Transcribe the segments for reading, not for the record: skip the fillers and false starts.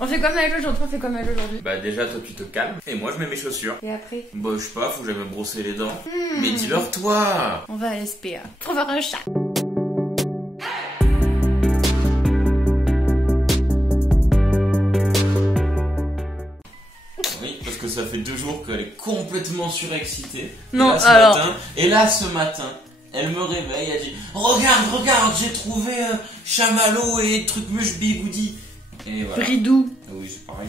On fait comme elle aujourd'hui. Bah déjà toi tu te calmes et moi je mets mes chaussures. Et après? Bah je sais pas, faut que j'aille me brosser les dents. Mais dis-leur toi. On va à l'SPA pour voir un chat. Oui, parce que ça fait 2 jours qu'elle est complètement surexcitée. Non, Et là ce matin, elle me réveille, elle dit regarde, j'ai trouvé chamallow et truc muche bigoudi. Et voilà. Bridou. Oui, c'est pareil.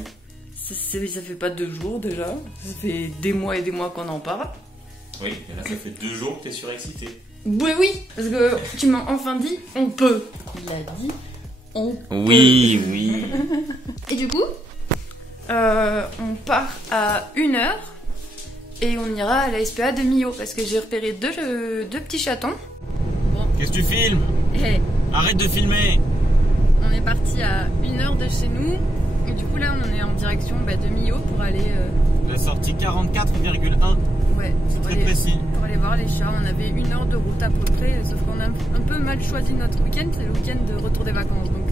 Ça fait pas 2 jours déjà. Ça fait des mois et des mois qu'on en parle. Oui, et là ça fait 2 jours que t'es surexcitée. Oui, parce que tu m'as enfin dit on peut. Il a dit on peut. Oui. Et du coup, on part à 1h et on ira à la SPA de Millau parce que j'ai repéré deux petits chatons. Bon. Qu'est-ce que tu filmes? Hey. Arrête de filmer. On est parti à 1h de chez nous et du coup là on est en direction de Millau pour aller... La sortie 44,1. Ouais, c'est très précis. Pour aller voir les chats. On avait 1 heure de route à peu près, sauf qu'on a un peu mal choisi notre week-end, c'est le week-end de retour des vacances. Donc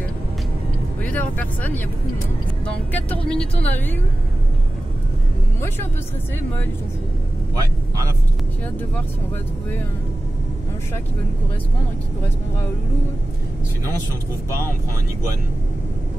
au lieu d'avoir personne, il y a beaucoup de monde. Dans 14 minutes on arrive. Moi je suis un peu stressée, moi ils sont fous. Ouais, rien à foutre. J'ai hâte de voir si on va trouver un chat qui va nous correspondre et qui correspondra au loulou. Sinon, si on trouve pas, on prend un iguane.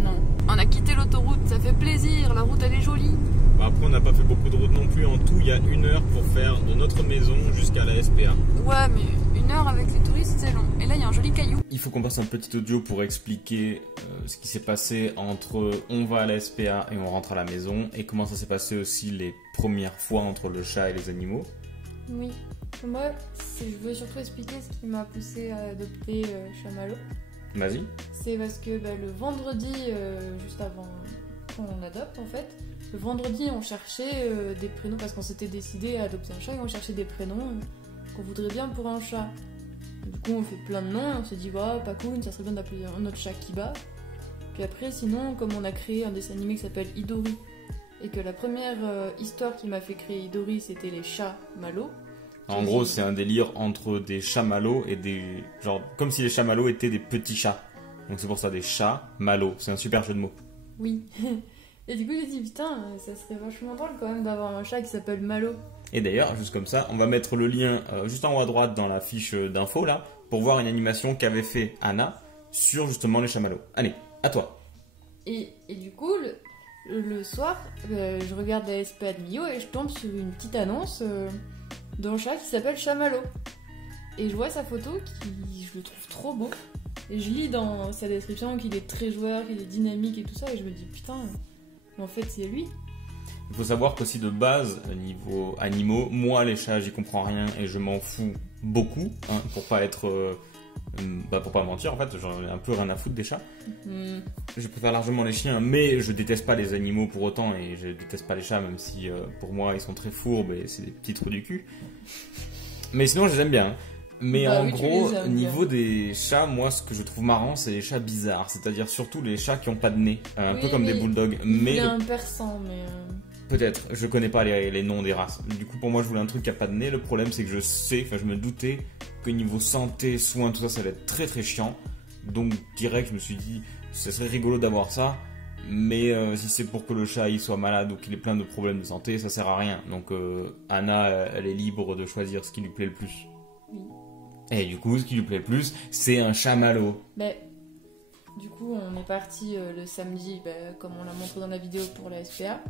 Non. On a quitté l'autoroute, ça fait plaisir, la route elle est jolie. Bah après, on n'a pas fait beaucoup de route non plus. En tout, il y a 1 heure pour faire de notre maison jusqu'à la SPA. Ouais, mais 1 heure avec les touristes, c'est long. Et là, il y a un joli caillou. Il faut qu'on passe un petit audio pour expliquer ce qui s'est passé entre on va à la SPA et on rentre à la maison. Et comment ça s'est passé aussi les premières fois entre le chat et les animaux. Oui. Moi, je veux surtout expliquer ce qui m'a poussé à adopter Chamallow. Vas-y. C'est parce que le vendredi, juste avant qu'on adopte en fait, le vendredi on cherchait des prénoms parce qu'on s'était décidé à adopter un chat et on cherchait des prénoms qu'on voudrait bien pour un chat. Du coup on fait plein de noms, on s'est dit Pacoon, ça serait bien d'appeler notre chat Kiba. Puis après sinon comme on a créé un dessin animé qui s'appelle Idori et que la première histoire qui m'a fait créer Idori c'était les chats Malo. En gros, c'est un délire entre des chamallows et des... Genre, comme si les chamallows étaient des petits chats. Donc c'est pour ça, des chats mallows. C'est un super jeu de mots. Oui. Et du coup, j'ai dit, putain, ça serait vachement drôle quand même d'avoir un chat qui s'appelle Malo. Et d'ailleurs, juste comme ça, on va mettre le lien juste en haut à droite dans la fiche d'info, là, pour voir une animation qu'avait fait Anna sur justement les chamallows. Allez, à toi. Et du coup, le soir, je regarde la SPA de Millau et je tombe sur une petite annonce... d'un chat qui s'appelle Chamallow. Et je vois sa photo, je le trouve trop beau. Et je lis dans sa description qu'il est très joueur, qu'il est dynamique et tout ça. Et je me dis, putain, mais en fait, c'est lui. Il faut savoir qu'aussi de base, niveau animaux, moi les chats, j'y comprends rien et je m'en fous beaucoup, hein, pour pas être... pour pas mentir, en fait, j'en ai un peu rien à foutre des chats. Je préfère largement les chiens, mais je déteste pas les animaux pour autant, et je déteste pas les chats, même si pour moi ils sont très fourbes et c'est des petits trous du cul. Mais sinon, je les aime bien. Mais en gros, niveau des chats, moi ce que je trouve marrant, c'est les chats bizarres, c'est-à-dire surtout les chats qui ont pas de nez, un peu comme des bulldogs. Il est un persan, mais. Peut-être, je connais pas les noms des races. Du coup, pour moi, je voulais un truc qui a pas de nez. Le problème, c'est que je me doutais que niveau santé, soins, tout ça, ça allait être très très chiant. Donc, direct, je me suis dit, ce serait rigolo d'avoir ça. Mais si c'est pour que le chat il soit malade ou qu'il ait plein de problèmes de santé, ça sert à rien. Donc, Anna, elle est libre de choisir ce qui lui plaît le plus. Oui. Et du coup, ce qui lui plaît le plus, c'est un chamallow. Du coup, on est parti le samedi, comme on l'a montré dans la vidéo pour la SPA.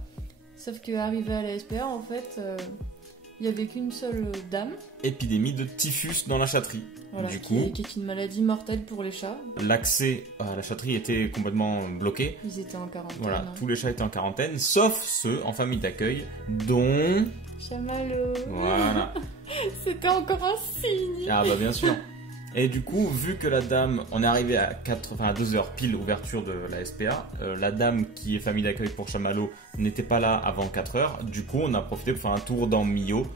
Sauf qu'arrivé à la SPA, en fait, il n'y avait qu'une seule dame. Épidémie de typhus dans la chatterie. Voilà, du qui est une maladie mortelle pour les chats. L'accès à la chatterie était complètement bloqué. Ils étaient en quarantaine. Voilà, tous les chats étaient en quarantaine, sauf ceux en famille d'accueil, dont... Chamallow. Voilà. C'était encore un signe. Ah bah bien sûr. Et du coup, vu que la dame, on est arrivé à 2h pile ouverture de la SPA, la dame qui est famille d'accueil pour Chamallow n'était pas là avant 4h, du coup on a profité pour faire un tour dans Millau,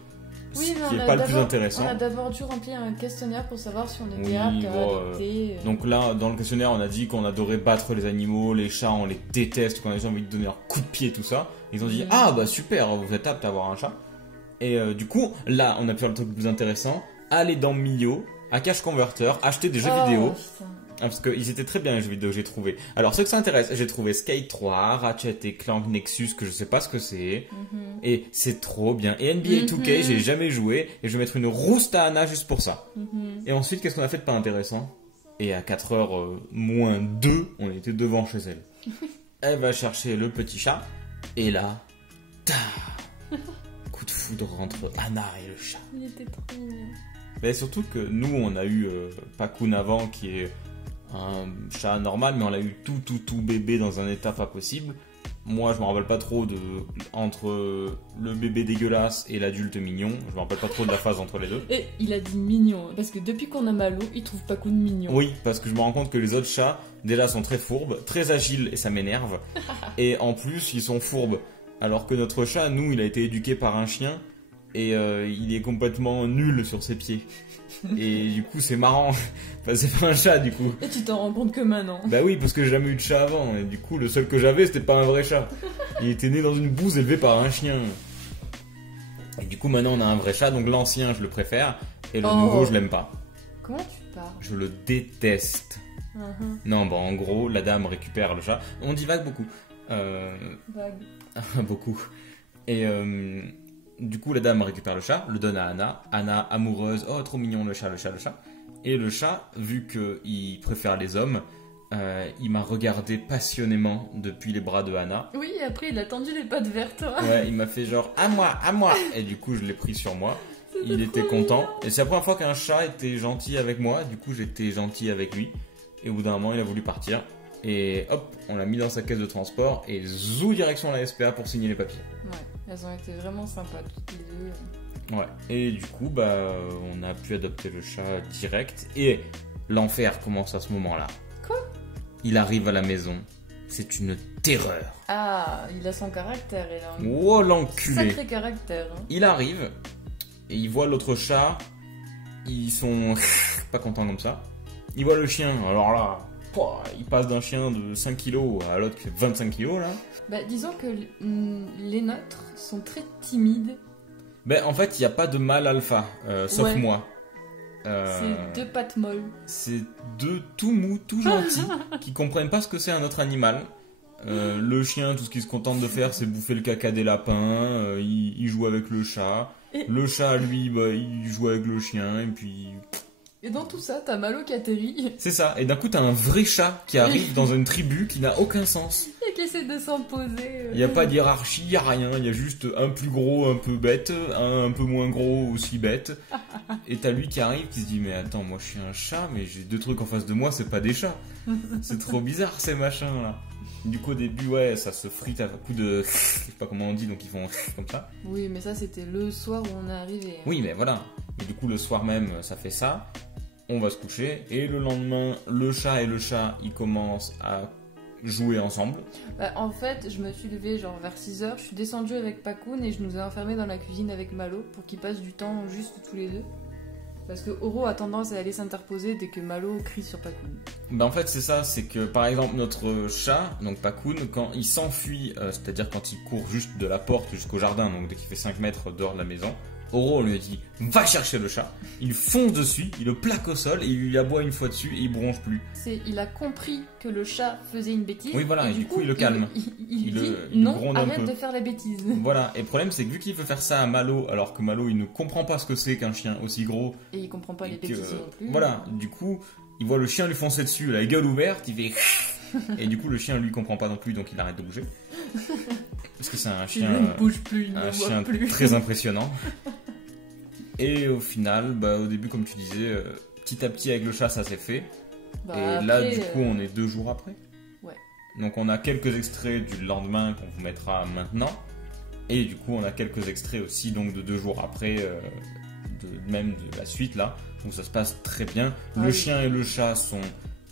ce qui n'est pas le plus intéressant. On a d'abord dû remplir un questionnaire pour savoir si on était apte à adopter. Donc là, dans le questionnaire, on a dit qu'on adorait battre les animaux, les chats, on les déteste, qu'on a envie de donner un coup de pied, tout ça. Ils ont dit, ah bah super, vous êtes apte à avoir un chat. Et du coup, là, on a pu faire le truc le plus intéressant, aller dans Millau à Cash Converter, acheter des jeux vidéo. Parce qu'ils étaient très bien les jeux vidéo que j'ai trouvé. Alors ceux que ça intéresse, j'ai trouvé Skate 3, Ratchet et Clank Nexus que je sais pas ce que c'est. Et c'est trop bien. Et NBA 2K, j'ai jamais joué. Et je vais mettre une rouste à Anna juste pour ça. Et ensuite, qu'est-ce qu'on a fait de pas intéressant? Et à 4h moins 2, on était devant chez elle. Elle va chercher le petit chat. Et là, coup de foudre entre Anna et le chat. Il était trop mignon. Mais surtout que nous, on a eu Pacoon avant, qui est un chat normal, mais on l'a eu tout bébé dans un état pas possible. Moi, je me rappelle pas trop entre le bébé dégueulasse et l'adulte mignon. Je me rappelle pas trop de la phase entre les deux. Et il a dit mignon, parce que depuis qu'on a Malo, il trouve Pacoon mignon. Oui, parce que je me rends compte que les autres chats, déjà, sont très fourbes, très agiles, et ça m'énerve. Et en plus, ils sont fourbes. Alors que notre chat, nous, il a été éduqué par un chien, et il est complètement nul sur ses pieds. Et du coup, c'est marrant. Enfin, c'est pas un chat, du coup. Et tu t'en rends compte que maintenant. Bah oui, parce que j'ai jamais eu de chat avant. Et du coup, le seul que j'avais, c'était pas un vrai chat. Il était né dans une bouse élevée par un chien. Et du coup, maintenant, on a un vrai chat. Donc l'ancien, je le préfère. Et le nouveau, je l'aime pas. Comment tu parles? Je le déteste. Non, bah en gros, la dame récupère le chat. On divague beaucoup. Vague. Beaucoup. Et du coup, la dame récupère le chat, le donne à Anna. Anna, amoureuse, oh trop mignon le chat. Et le chat, vu qu'il préfère les hommes, il m'a regardé passionnément depuis les bras de Anna. Oui, après il a tendu les pattes vers toi. Ouais, il m'a fait genre à moi. Et du coup, je l'ai pris sur moi. Il était content. Mignon. Et c'est la première fois qu'un chat était gentil avec moi. Du coup, j'étais gentil avec lui. Et au bout d'un moment, il a voulu partir. Et hop, on l'a mis dans sa caisse de transport. Et zou, direction la SPA pour signer les papiers. Ouais, elles ont été vraiment sympas toutes les deux. Ouais, et du coup, bah, on a pu adopter le chat direct. Et l'enfer commence à ce moment-là. Quoi? Il arrive à la maison. C'est une terreur. Ah, il a son caractère, il a un Oh, l'enculé. sacré caractère. Hein. Il arrive, et il voit l'autre chat. Ils sont pas contents comme ça. Il voit le chien, alors là, pouah, il passe d'un chien de 5 kilos à l'autre qui fait 25 kilos, là. Bah, disons que les nôtres sont très timides. Ben, en fait, il n'y a pas de mâle alpha, sauf Ouais. moi. C'est deux pattes molles. C'est deux tout mous, tout gentils, qui comprennent pas ce que c'est un autre animal. Le chien, tout ce qu'il se contente de faire, c'est bouffer le caca des lapins. Il joue avec le chat. Le chat, lui, bah, il joue avec le chien. Et puis... Et dans tout ça, t'as Malo qui atterrit C'est ça. Et d'un coup, t'as un vrai chat qui arrive dans une tribu qui n'a aucun sens. et qui essaie de s'imposer. Il n'y a pas de hiérarchie, il n'y a rien. Il y a juste un plus gros, un peu bête, un peu moins gros, aussi bête. Et t'as lui qui arrive, qui se dit, mais attends, moi je suis un chat, mais j'ai deux trucs en face de moi, c'est pas des chats. C'est trop bizarre ces machins là. Du coup, au début, ouais, ça se frite à coup de... Je sais pas comment on dit, donc ils font comme ça. Oui, mais ça, c'était le soir où on est arrivé. Oui, mais voilà. Et du coup, le soir même, ça fait ça. On va se coucher. Et le lendemain, le chat et le chat, ils commencent à jouer ensemble. Bah, en fait, je me suis levée genre vers 6h, je suis descendue avec Pacoon et je nous ai enfermés dans la cuisine avec Malo pour qu'ils passent du temps juste tous les deux. Parce que Oro a tendance à aller s'interposer dès que Malo crie sur Pacoon. Bah en fait c'est ça, c'est que par exemple notre chat, donc Pacoon, quand il s'enfuit, c'est-à-dire quand il court juste de la porte jusqu'au jardin, donc dès qu'il fait 5 mètres dehors de la maison, Oro on lui a dit va chercher le chat, il fonce dessus, il le plaque au sol et il lui aboie une fois dessus et il bronche plus. Il a compris que le chat faisait une bêtise. Oui voilà, et du coup il le calme. Il dit il non, gronde un arrête peu. de faire la bêtise. Voilà, et le problème c'est que vu qu'il veut faire ça à Malo, alors que Malo il ne comprend pas ce que c'est qu'un chien aussi gros. Et il comprend pas les et que, bêtises non plus. Voilà, du coup il voit le chien lui foncer dessus, la gueule ouverte, il fait... Et du coup le chien lui comprend pas non plus, donc il arrête de bouger. Parce que c'est un Il chien... ne bouge plus, il ne un voit chien plus. très impressionnant. Et au final, bah, au début, comme tu disais, petit à petit avec le chat, ça s'est fait. Bah, et là, après, du coup, on est 2 jours après. Ouais. Donc, on a quelques extraits du lendemain qu'on vous mettra maintenant. Et du coup, on a quelques extraits aussi donc de 2 jours après, même de la suite là, où ça se passe très bien. Le oui. chien et le chat sont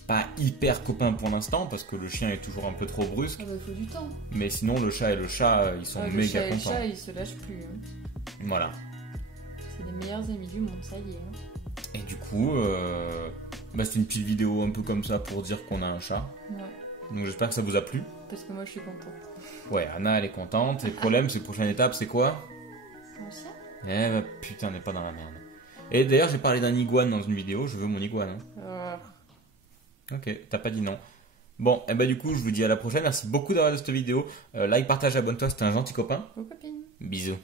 pas hyper copains pour l'instant parce que le chien est toujours un peu trop brusque. Ah bah, il faut du temps. Mais sinon, le chat et le chat, ils sont Le méga chat et le contents. chat, ils se lâchent plus. Hein. Voilà. C'est les meilleurs amis du monde, ça y est. Hein. Et du coup, bah, c'est une petite vidéo un peu comme ça pour dire qu'on a un chat. Ouais. Donc j'espère que ça vous a plu. Parce que moi, je suis contente. Ouais, Anna elle est contente. Et le problème, c'est que la prochaine étape, c'est quoi? Un chien? Eh bah putain, on n'est pas dans la merde. Et d'ailleurs, j'ai parlé d'un iguane dans une vidéo. Je veux mon iguane. Hein. Ah. Ok, t'as pas dit non. Bon, et bah du coup, je vous dis à la prochaine. Merci beaucoup d'avoir regardé cette vidéo. Like, partage, abonne-toi. C'était un gentil copain. Aux copines. Bisous.